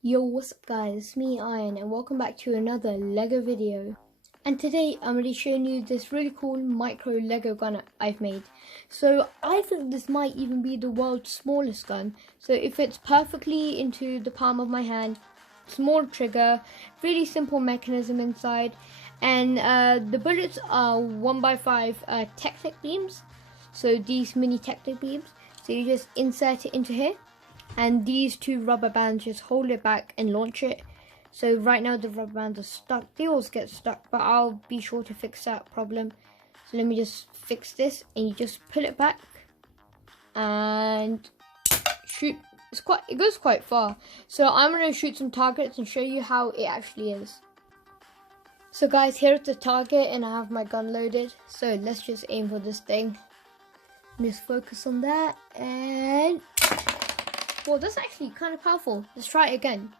Yo, what's up guys, it's me Iron and welcome back to another Lego video. And today I'm going to be showing you this really cool micro Lego gun I've made. So I think this might even be the world's smallest gun. So it fits perfectly into the palm of my hand, small trigger, really simple mechanism inside, and the bullets are 1x5 technic beams. So these mini technic beams, so you just insert it into here. And these two rubber bands just hold it back and launch it. So right now the rubber bands are stuck. They always get stuck, but I'll be sure to fix that problem. So let me just fix this, and you just pull it back and shoot. It goes quite far. So I'm gonna shoot some targets and show you how it actually is. So guys, here's the target, and I have my gun loaded. So let's just aim for this thing. Just focus on that, and well, that's actually kind of powerful. Let's try it again.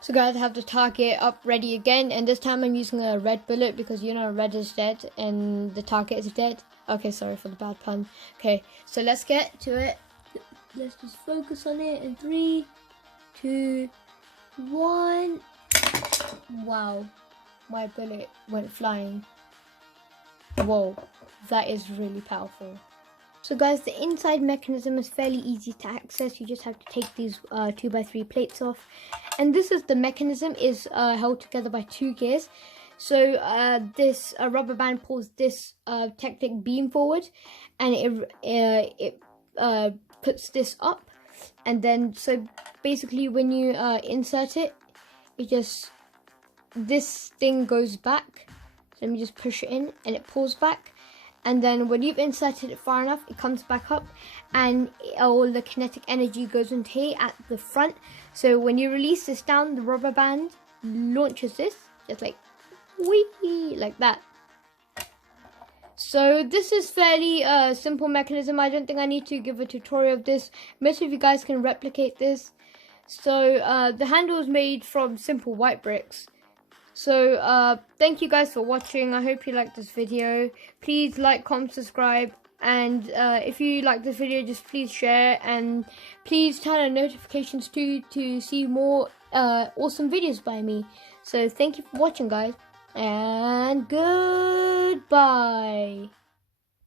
So guys, I have the target up ready again, and this time I'm using a red bullet because you know red is dead and the target is dead. Okay, sorry for the bad pun. Okay, so let's get to it. Let's just focus on it in 3, 2, 1. Wow, my bullet went flying. Whoa, that is really powerful. So guys, the inside mechanism is fairly easy to access. You just have to take these 2x3 plates off. And this is the mechanism is held together by 2 gears. So this rubber band pulls this technic beam forward, and it puts this up. And then, so basically when you insert it, this thing goes back. So let me just push it in, and it pulls back. And then when you've inserted it far enough, it comes back up, and all the kinetic energy goes into here at the front. So when you release this down, the rubber band launches this, just like whee, like that. So this is fairly simple mechanism. I don't think I need to give a tutorial of this. Most of you guys can replicate this. So the handle is made from simple white bricks. So thank you guys for watching. I hope you liked this video. Please like, comment, subscribe, and if you like this video, just please share, and please turn on notifications too to see more awesome videos by me. So thank you for watching guys, and goodbye.